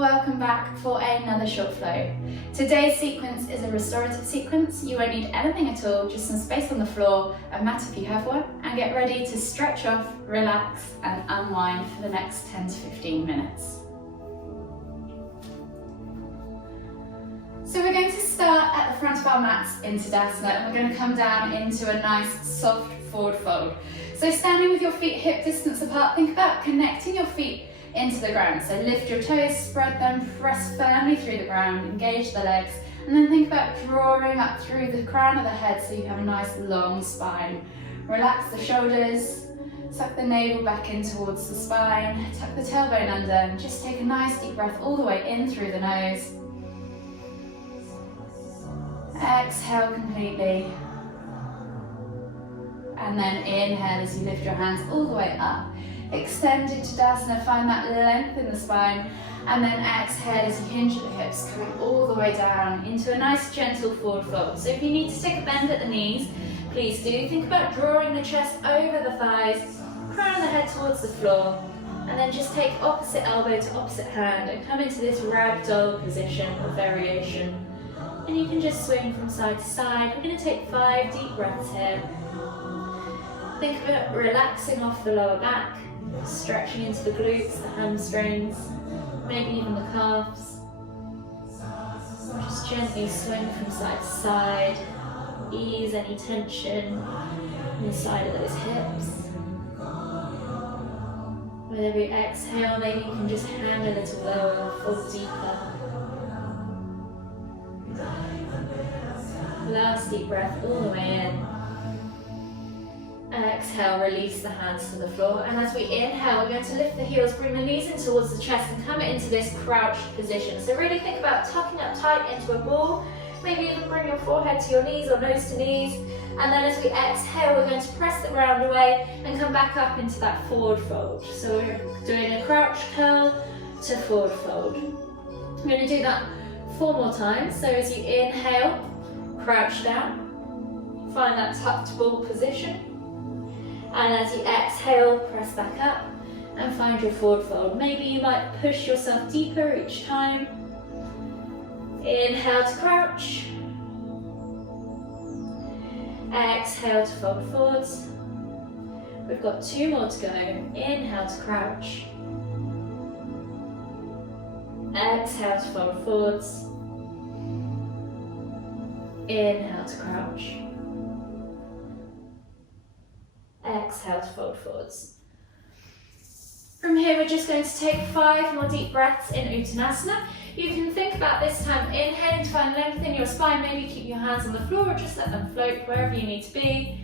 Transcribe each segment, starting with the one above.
welcome back for another short flow. Today's sequence is a restorative sequence. You won't need anything at all, just some space on the floor, a mat if you have one, and get ready to stretch off, relax and unwind for the next 10 to 15 minutes. So we're going to start at the front of our mats in Tadasana, and we're going to come down into a nice soft forward fold. So standing with your feet hip distance apart, think about connecting your feet into the ground. So lift your toes, spread them, press firmly through the ground, engage the legs, and then think about drawing up through the crown of the head so you have a nice long spine. Relax the shoulders, tuck the navel back in towards the spine, tuck the tailbone under, and just take a nice deep breath all the way in through the nose. Exhale completely. And then inhale as you lift your hands all the way up. Extended Tadasana, find that length in the spine, and then exhale as you hinge at the hips, coming all the way down into a nice gentle forward fold. So if you need to take a bend at the knees, please do. Think about drawing the chest over the thighs, crown of the head towards the floor, and then just take opposite elbow to opposite hand and come into this ragdoll position or variation. And you can just swing from side to side. We're going to take 5 deep breaths here. Think about relaxing off the lower back, stretching into the glutes, the hamstrings, maybe even the calves. Just gently swing from side to side, ease any tension in the side of those hips. With every exhale, maybe you can just hang a little lower, fall deeper. Last deep breath all the way in. Exhale, release the hands to the floor, and as we inhale, we're going to lift the heels, bring the knees in towards the chest and come into this crouched position. So really think about tucking up tight into a ball, maybe even bring your forehead to your knees or nose to knees, and then as we exhale, we're going to press the ground away and come back up into that forward fold. So we're doing a crouch curl to forward fold. I'm going to do that 4 more times. So as you inhale, crouch down, find that tucked ball position. And as you exhale, press back up and find your forward fold. Maybe you might push yourself deeper each time. Inhale to crouch. Exhale to fold forwards. We've got 2 more to go. Inhale to crouch. Exhale to fold forwards. Inhale to crouch. Exhale to fold forwards. From here, we're just going to take 5 more deep breaths in Uttanasana. You can think about this time inhaling to find length in your spine. Maybe keep your hands on the floor or just let them float wherever you need to be.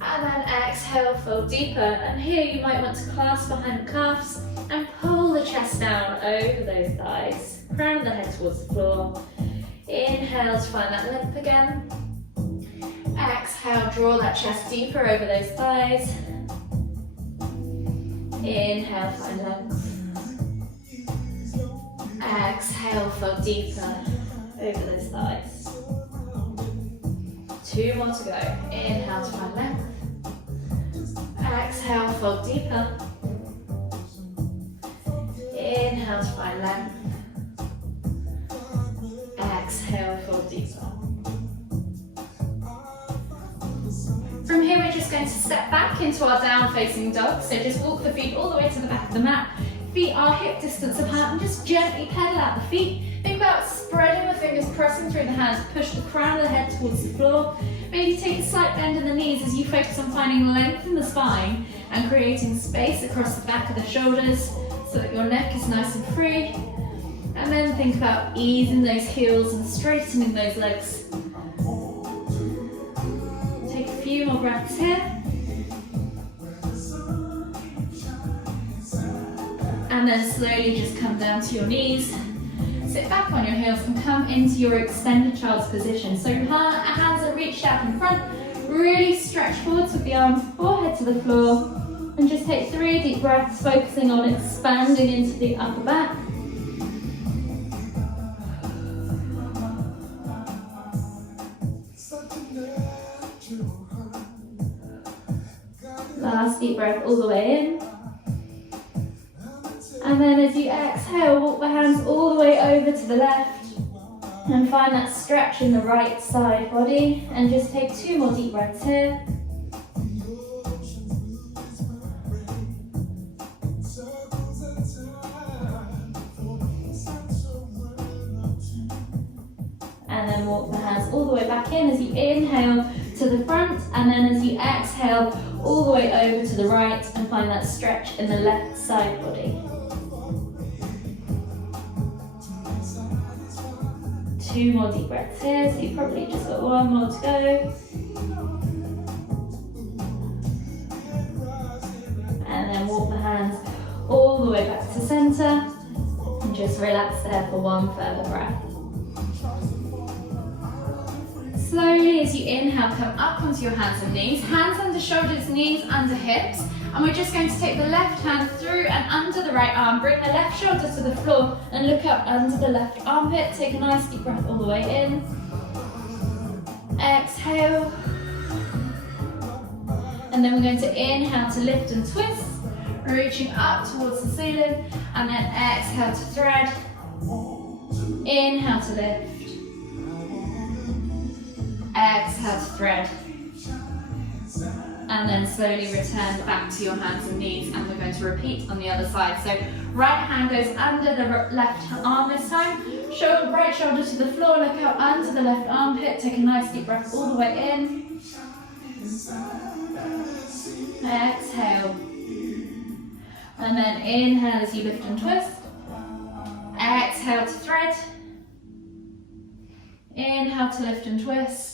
And then exhale, fold deeper. And here you might want to clasp behind the calves and pull the chest down over those thighs. Crown of the head towards the floor. Inhale to find that length again. Exhale, draw that chest deeper over those thighs. Inhale, find length. Exhale, fold deeper over those thighs. 2 more to go. Inhale to find length. Exhale, fold deeper. Inhale to find length. Exhale, fold deeper. From here, we're just going to step back into our down-facing dog. So just walk the feet all the way to the back of the mat. Feet are hip distance apart and just gently pedal out the feet. Think about spreading the fingers, pressing through the hands, push the crown of the head towards the floor. Maybe take a slight bend in the knees as you focus on finding length in the spine and creating space across the back of the shoulders so that your neck is nice and free. And then think about easing those heels and straightening those legs. Take a few more breaths here. And then slowly just come down to your knees. Sit back on your heels and come into your extended child's position. So hands are reached out in front. Really stretch forwards with the arms, forehead to the floor. And just take 3 deep breaths, focusing on expanding into the upper back. Last deep breath all the way in. And then as you exhale, walk the hands all the way over to the left and find that stretch in the right side body, and just take 2 more deep breaths here. And then walk the hands all the way back in as you inhale to the front, and then as you exhale all the way over to the right and find that stretch in the left side body. 2 more deep breaths here, so you've probably just got 1 more to go. And then walk the hands all the way back to center and just relax there for 1 further breath. Slowly as you inhale, come up onto your hands and knees, hands under shoulders, knees under hips, and we're just going to take the left hand through and under the right arm, bring the left shoulder to the floor and look up under the left armpit. Take a nice deep breath all the way in. Exhale. And then we're going to inhale to lift and twist, reaching up towards the ceiling, and then exhale to thread. Inhale to lift. Exhale to thread. And then slowly return back to your hands and knees, and we're going to repeat on the other side. So right hand goes under the left arm this time, right shoulder to the floor, look out under the left armpit, take a nice deep breath all the way in. Exhale. And then inhale as you lift and twist. Exhale to thread. Inhale to lift and twist.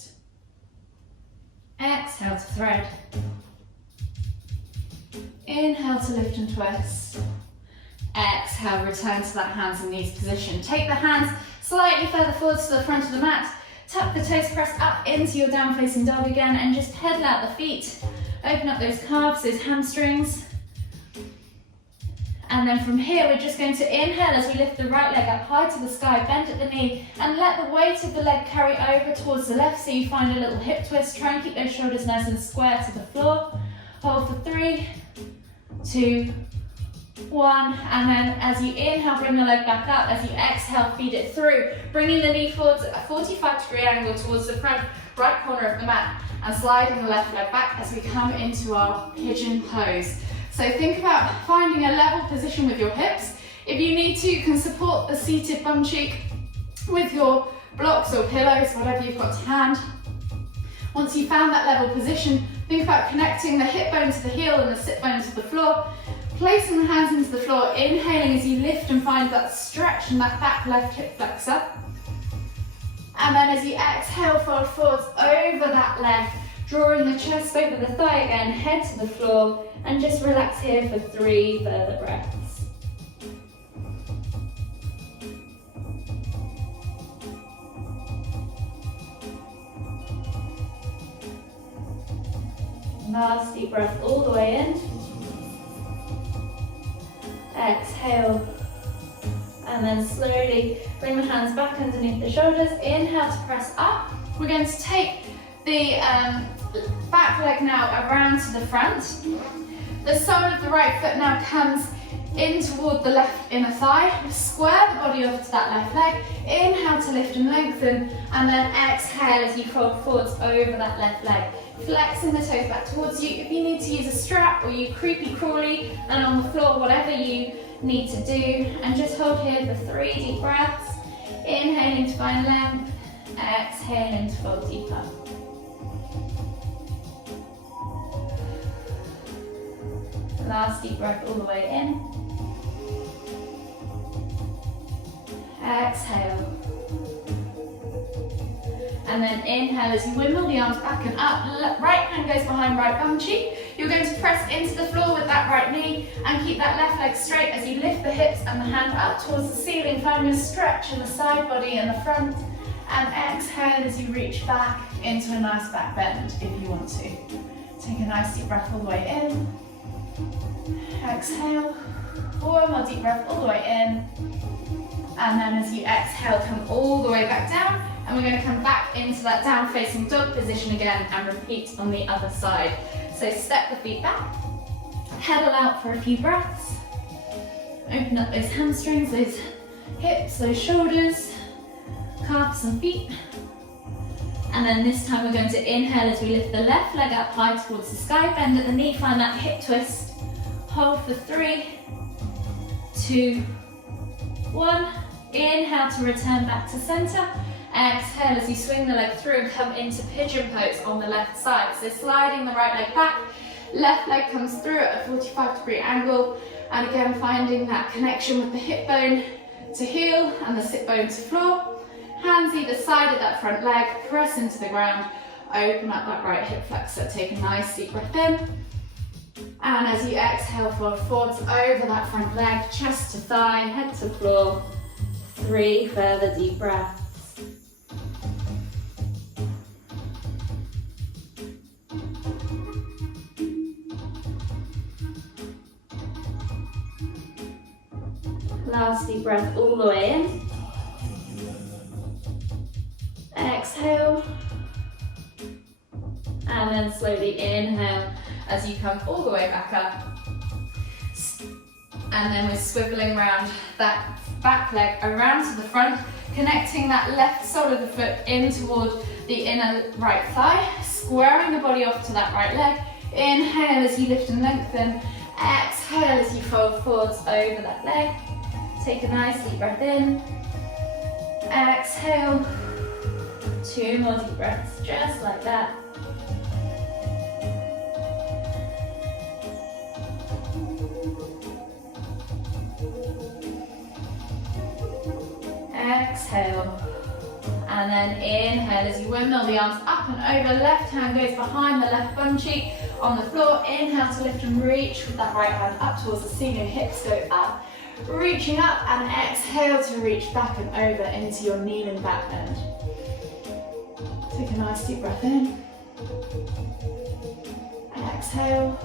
Exhale to thread. Inhale to lift and twist. Exhale, return to that hands and knees position. Take the hands slightly further forward to the front of the mat. Tuck the toes, press up into your down facing dog again, and just pedal out the feet. Open up those calves, those hamstrings. And then from here, we're just going to inhale as we lift the right leg up high to the sky, bend at the knee, and let the weight of the leg carry over towards the left so you find a little hip twist. Try and keep those shoulders nice and square to the floor. Hold for 3, 2, 1, and then as you inhale, bring the leg back up. As you exhale, feed it through, bringing the knee forwards at a 45-degree angle towards the front right corner of the mat, and sliding the left leg back as we come into our pigeon pose. So think about finding a level position with your hips. If you need to, you can support the seated bum cheek with your blocks or pillows, whatever you've got to hand. Once you've found that level position, think about connecting the hip bone to the heel and the sit bone to the floor, placing the hands into the floor, inhaling as you lift and find that stretch in that back left hip flexor. And then as you exhale, fold forwards over that leg, drawing the chest over the thigh again, head to the floor, and just relax here for 3 further breaths. Last deep breath all the way in. Exhale. And then slowly bring the hands back underneath the shoulders. Inhale to press up. We're going to take the back leg now around to the front. The sole of the right foot now comes in toward the left inner thigh. Square the body over to that left leg. Inhale to lift and lengthen, and then exhale as you fold forwards over that left leg. Flexing the toes back towards you. If you need to use a strap or you creepy crawly and on the floor, whatever you need to do, and just hold here for 3 deep breaths. Inhaling to find length, exhaling to fold deeper. Last deep breath all the way in. Exhale. And then inhale as you wimble the arms back and up. Right hand goes behind right bum cheek. You're going to press into the floor with that right knee and keep that left leg straight as you lift the hips and the hand up towards the ceiling, finding a stretch in the side body and the front. And exhale as you reach back into a nice back bend if you want to. Take a nice deep breath all the way in. Exhale, 1 more deep breath all the way in, and then as you exhale, come all the way back down, and we're going to come back into that down facing dog position again and repeat on the other side. So step the feet back, pedal out for a few breaths, Open up those hamstrings, those hips, those shoulders, calves and feet. And then this time we're going to inhale as we lift the left leg up high towards the sky, bend at the knee, find that hip twist. Hold for 3, 2, 1. Inhale to return back to center. Exhale as you swing the leg through and come into pigeon pose on the left side. So sliding the right leg back, left leg comes through at a 45-degree angle. And again, finding that connection with the hip bone to heel and the sit bone to floor. Hands either side of that front leg, press into the ground, open up that right hip flexor. Take a nice deep breath in. And as you exhale, fold forwards over that front leg, chest to thigh, head to floor. 3 further deep breaths. Last deep breath all the way in. Exhale. And then slowly inhale as you come all the way back up. And then we're swiveling around that back leg around to the front, connecting that left sole of the foot in toward the inner right thigh, squaring the body off to that right leg. Inhale as you lift and lengthen. Exhale as you fold forwards over that leg. Take a nice deep breath in. Exhale. 2 more deep breaths, just like that. Exhale. And then inhale as you windmill the arms up and over. Left hand goes behind the left bum cheek on the floor. Inhale to lift and reach with that right hand up towards the ceiling. Hips go up. Reaching up, and exhale to reach back and over into your kneeling back bend. Take a nice deep breath in. Exhale.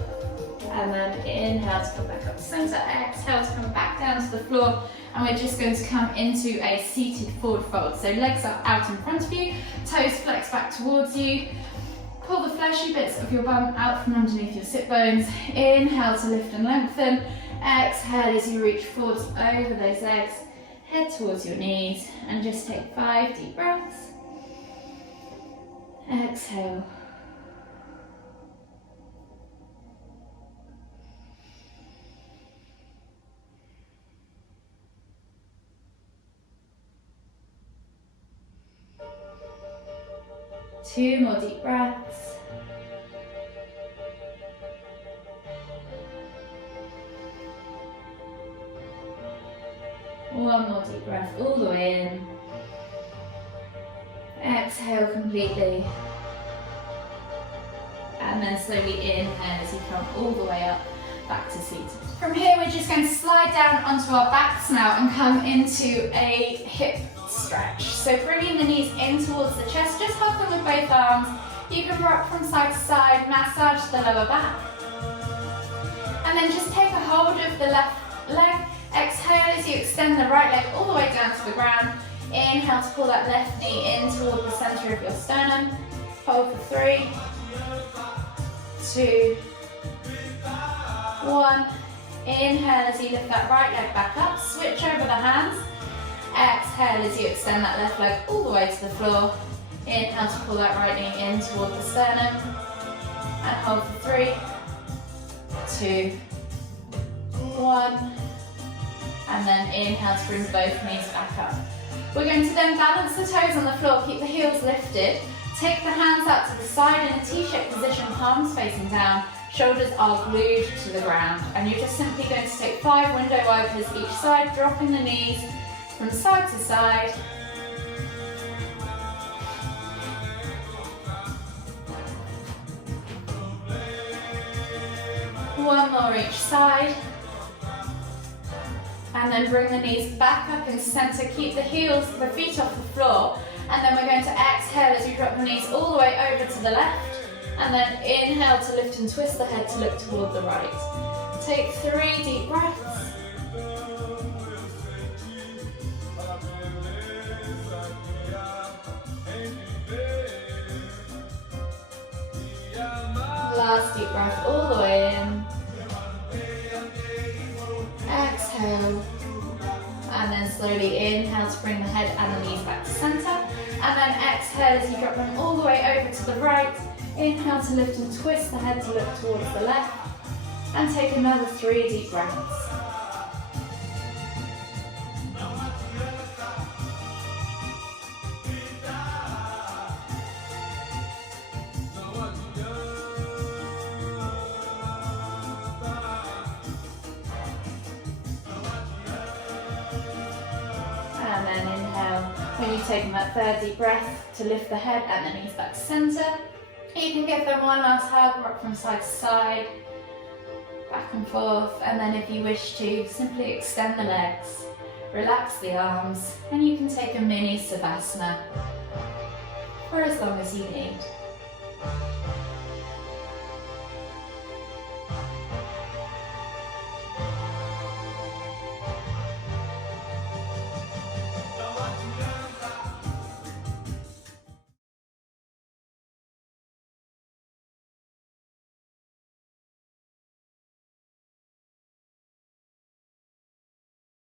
And then inhale to come back up to center. Exhale to come back down to the floor. And we're just going to come into a seated forward fold. So legs are out in front of you, toes flex back towards you. Pull the fleshy bits of your bum out from underneath your sit bones. Inhale to lift and lengthen. Exhale as you reach forwards over those legs. Head towards your knees and just take 5 deep breaths. Exhale. Two more deep breaths. One more deep breath all the way in. Exhale completely. And then slowly inhale as you come all the way up, back to seated. From here, we're just going to slide down onto our backs now and come into a hip stretch. So bringing the knees in towards the chest, just hug them with both arms. You can rock from side to side, massage the lower back. And then just take a hold of the left leg. Exhale as you extend the right leg all the way down to the ground. Inhale to pull that left knee in toward the center of your sternum. Hold for 3, 2, 1. Inhale as you lift that right leg back up. Switch over the hands. Exhale as you extend that left leg all the way to the floor. Inhale to pull that right knee in toward the sternum. And hold for 3, 2, 1. And then inhale to bring both knees back up. We're going to then balance the toes on the floor, keep the heels lifted. Take the hands out to the side in a T-shaped position, palms facing down. Shoulders are glued to the ground. And you're just simply going to take 5 window wipers each side, dropping the knees from side to side. One more each side. And then bring the knees back up into center. Keep the heels, the feet off the floor. And then we're going to exhale as you drop the knees all the way over to the left. And then inhale to lift and twist the head to look toward the right. Take 3 deep breaths. Last deep breath all the way in. Exhale. slowly inhale to bring the head and the knees back to center. And then exhale as you drop them all the way over to the right. Inhale to lift and twist the head to look towards the left. And take another 3 deep breaths. And then inhale, when you've taken that 3rd deep breath, to lift the head and the knees back to center. You can give them one last hug, rock from side to side, back and forth, and then if you wish to, simply extend the legs, relax the arms, and you can take a mini Savasana for as long as you need.